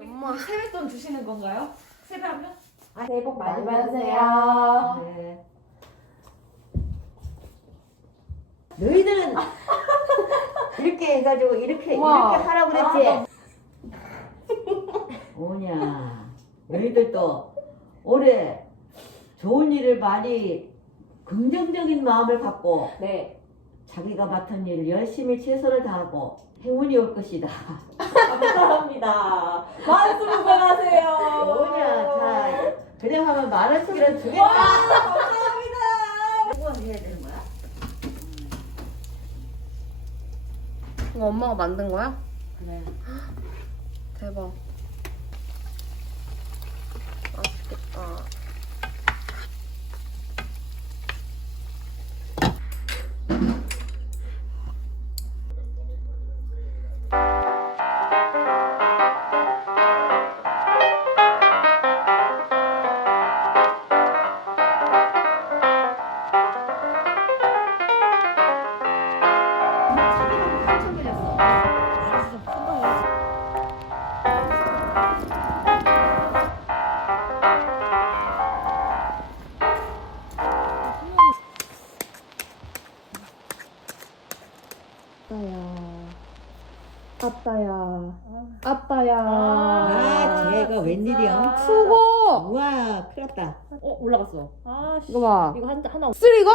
엄마 세뱃돈 주시는 건가요? 세배하면? 새해 복 많이 받으세요. 네. 너희들은 이렇게 해가지고 이렇게 하라고 그랬지? 뭐냐, 너희들도 올해 좋은 일을 많이 긍정적인 마음을 갖고 네. 자기가 맡은 일 열심히 최선을 다하고 행운이 올 것이다. 감사합니다. 만수 무강하세요. 뭐냐, 자, 그냥 하면 말할 소리를 와, 주겠다. 감사합니다. 뭐 해야 되는 거야? 이거 엄마가 만든 거야? 그래. 대박. 맛있겠다. 아빠야. 아빠야. 아, 걔가 웬일이야? 수고. 우와, 큰일 났다. 올라갔어. 아, 씨. 이거 봐. 이거 하나. 쓰리고.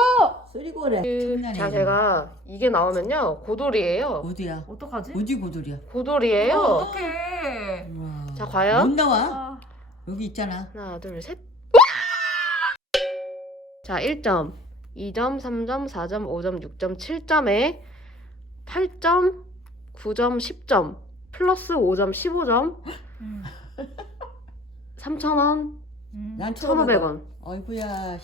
쓰리고래. 자, 제가 이게 나오면요. 고돌이에요. 어디야? 어떡하지? 어디 고돌이야? 고돌이에요. 어떡해. 우와. 자, 과연? 못 나와? 아, 여기 있잖아. 하나, 둘, 셋. 자, 1점, 2점, 3점, 4점, 5점, 6점, 7점에 8점, 9점, 10점, 플러스 5점, 15점, 3,000원, 난 1,500원. 어이구야.